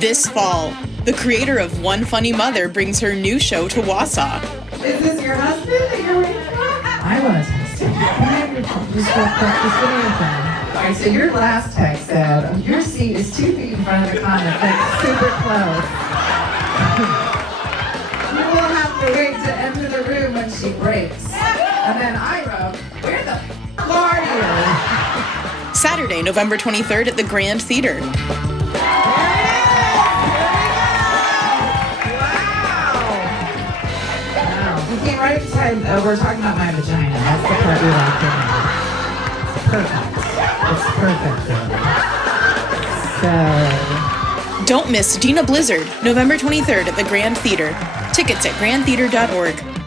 This fall, the creator of One Funny Mother brings her new show to Wausau. Is this your husband that you're waiting for? I was. Just video thing. All right, so your last text said, your seat is 2 feet in front of the comic, like super close. You will have to wait to enter the room when she breaks. And then I wrote, where the f*** are you? Saturday, November 23rd at the Grand Theater. You came right at the time, we're talking about my vagina. That's the part we like to know. It's perfect. It's perfect. So... Don't miss Dena Blizzard, November 23rd at the Grand Theater. Tickets at grandtheater.org.